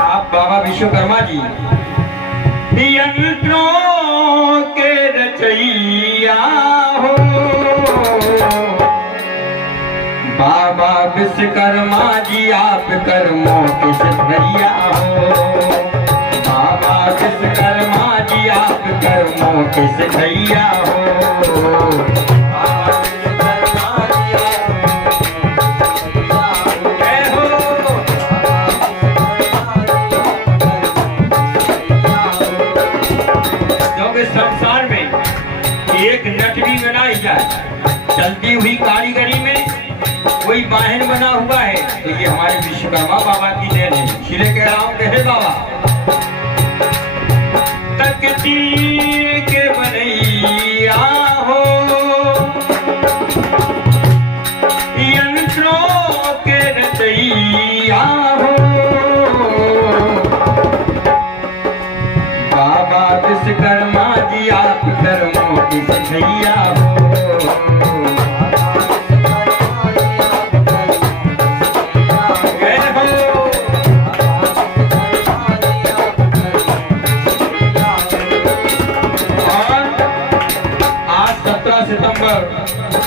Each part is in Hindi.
आप बाबा विश्वकर्मा जी यंत्रों के रचैया हो। बाबा विश्वकर्मा जी आप कर्मों के सिद्धैया हो। बाबा विश्वकर्मा जी आप कर्मों के सिद्धैया हो। संसार में एक नट भी बनाई जाए, चलती हुई कारीगरी में कोई वाहन बना हुआ है तो ये हमारे विश्वकर्मा बाबा की देन है। इसलिए कह रहा हूं कि हे बाबा तकदीर के बनैया हो। यंत्रों के रचैया हो। बाबा विश्वकर्मा जी आप कर्मों की सिद्धैया हो।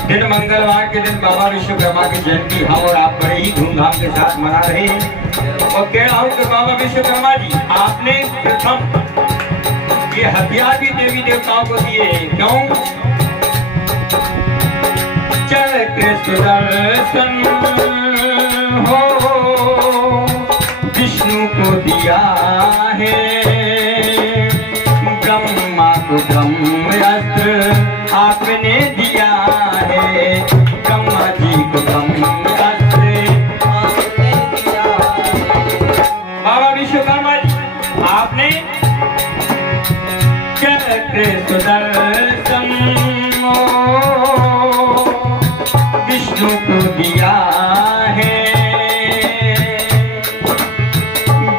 दिन मंगलवार के दिन बाबा विश्वकर्मा की जयंती हम और आप बड़े ही धूमधाम के साथ मना रहे हैं। और कह रहा हूँ कि बाबा विश्वकर्मा जी आपने प्रथम ये हथियार भी देवी देवताओं को दिए। क्यों? चक्र सुदर्शन हो विष्णु को दिया है। ब्रह्मा को ब्रह्मास्त्र आपने दिया है। ब्रह्मा जी को ब्रह्मास्त्र आपने दिया है। बाबा विश्वकर्मा जी आपने चक्र सुदर्शन विष्णु को दिया है।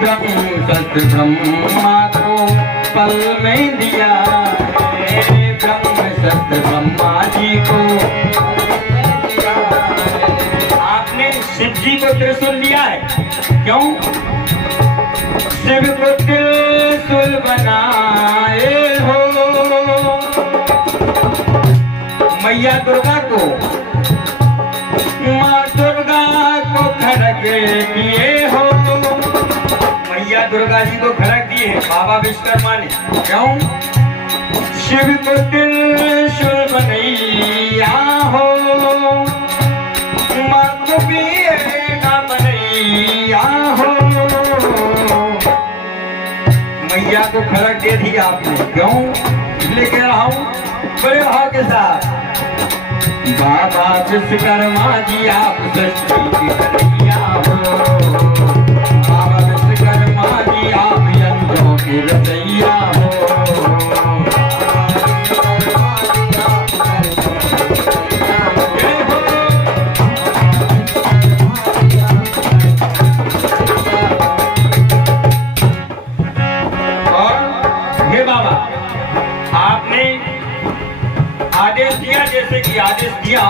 ब्रह्मास्त्र ब्रह्मा को पल में दिया है। ब्रह्मास्त्र ब्रह्मा जी को आपने शिव जी को त्रिशूल दिया है। क्यों? शिव को त्रिशूल बनाए हो। मैया दुर्गा को माँ दुर्गा को खड़ग दिए हो। मैया दुर्गा जी को खड़ग दिए बाबा विश्वकर्मा ने। क्यों? शिव को त्रिशूल बनैया हो। माँ को भी ना बनैया हो। मैया को खड़ग दे दी आपने। क्यों? इसलिए कह रहा हूँ बड़े भाव के साथ बाबा विश्वकर्मा जी आप सृष्टि की कन्हैया हो। बाबा विश्वकर्मा जी आप यंत्रों की रचैया हो। आदेश दिया, जैसे कि आदेश दिया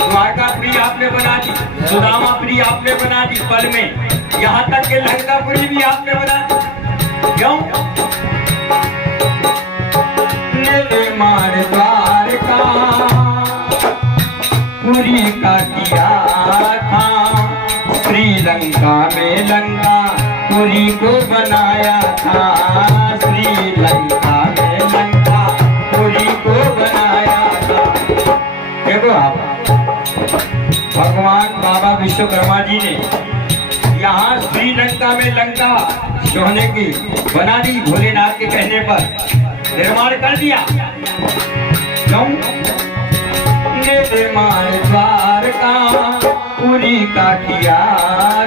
द्वारकापुरी आपने बना दी, सुदामापुरी आपने बना दी पल में, यहाँ तक के लंकापुरी भी आपने बना दी। क्यों? निर्माण द्वारका पुरी का किया था। श्रीलंका में लंका पुरी को बनाया था। श्रीलंका में लंका पुरी को बनाया था। देखो आप भगवान बाबा विश्वकर्मा जी ने यहाँ श्रीलंका में लंका सोने की बना दी। भोलेनाथ के कहने पर निर्माण कर दिया। क्यों? निर्माण द्वारका पुरी का किया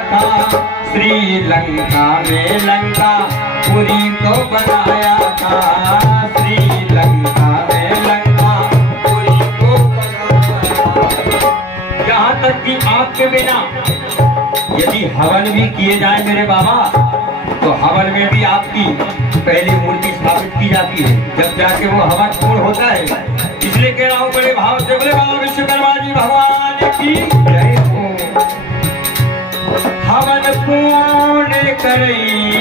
था। श्रीलंका में लंका पुरी को बनाया था। श्रीलंका में लंका पुरी को बनाया था। यहाँ तक कि आपके बिना यदि हवन भी किए जाए मेरे बाबा, तो हवन में भी आपकी पहली मूर्ति स्थापित की जाती है, जब जाके वो हवन पूर्ण होता है। इसलिए कह रहा हूँ बड़े भाव से, बोले बाबा विश्वकर्मा जी भगवान की जय हो। हवन पूर्ण करई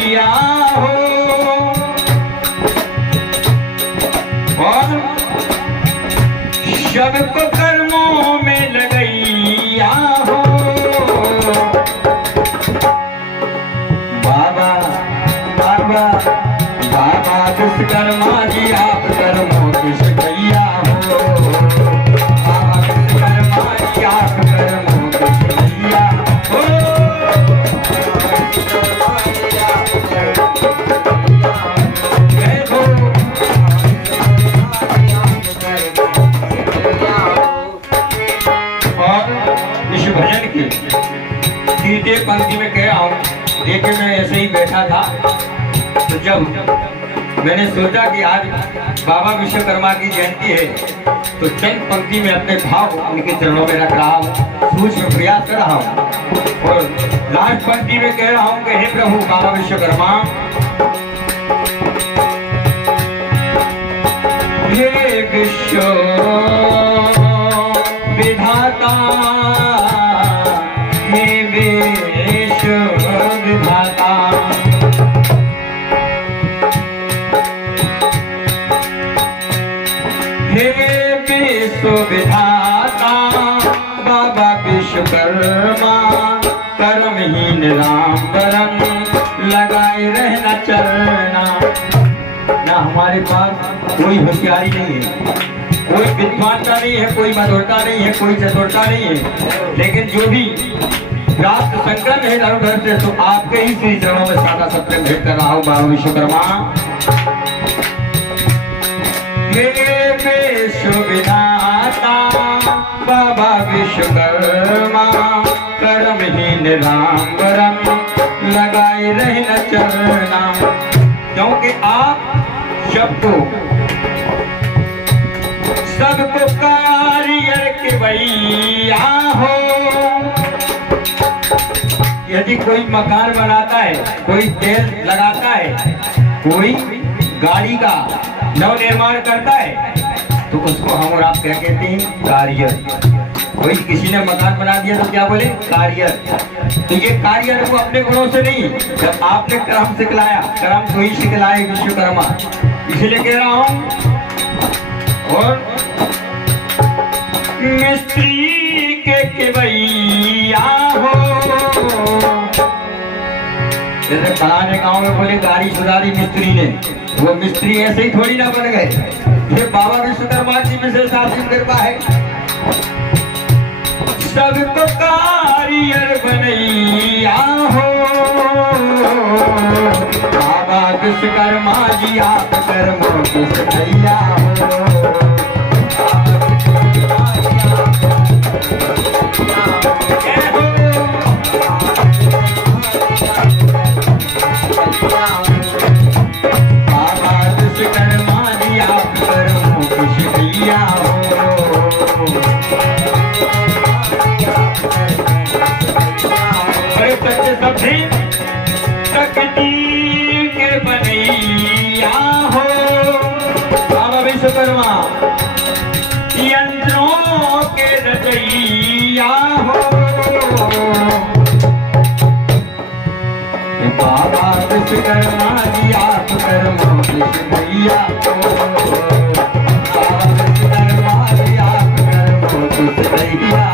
बाबा बाबा विश्वकर्मा जी आप कर्मों के सिपहिया हो। बाबा विश्वकर्मा जी आप कर्मों के सिपहिया हो। इस भजन की तीसरे पंक्ति में कह रहा हूँ। देखिए मैं ऐसे ही बैठा था तो जब मैंने सोचा कि आज बाबा विश्वकर्मा की जयंती है तो चंद पंक्ति में अपने भाव उनके चरणों में रख रहा हूँ, सोच में प्रयास कर रहा हूँ। और लास्ट पंक्ति में कह रहा हूँ कि हे प्रभु बाबा विश्वकर्मा, हे विश्व विधाता, हे विश्व विधाता, हे विश्व विधाता बाबा विश्वकर्मा, कर्महीन राम परम लगाए रहना चलना। ना हमारे पास कोई होशियारी नहीं है, कोई विद्वानता नहीं है, कोई मधुरता नहीं है, कोई चतुरता नहीं है, लेकिन जो भी प्राप्त संकल्प है धर्म घर से तो आपके ही श्री चरणों में सादा सत्संग भेंट कर रहा हूँ बाबा विश्वकर्मा। हे विश्व विधाता बाबा विश्वकर्मा, कर्महीन राम परम लगाए रहना चलना। क्योंकि आप सबको कारियर के भैया हो। यदि कोई मकान बनाता है, कोई तेल लगाता है, कोई गाड़ी का नव निर्माण करता है तो उसको हम और आप क्या कहते हैं? कारियर। कोई किसी ने मकान बना दिया तो क्या बोले? कारियर। तो ये कारियर को अपने गुणों से नहीं, जब आपने कर्म सिखलाया, कर्म को ही सिखलाए विश्वकर्मा, इसलिए कह रहा हूं। और मिस्त्री के भैया हो। जैसे फलाने गांव में बोले गाड़ी सुधारी मिस्त्री ने, वो मिस्त्री ऐसे ही थोड़ी ना बन गए। ये बाबा विश्वकर्मा की विशेष आशीष कृपा है। सबको कारियर बनैया हो। बाबा विश्वकर्मा जी आप कर्मों के सिपहिया हो। विश्वकर्मा यंत्रों के रचैया हो। बाबा विश्वकर्मा जी आप कर्मों के सिपहिया हो। बाबा विश्वकर्मा जी आप कर्मों के सिपहिया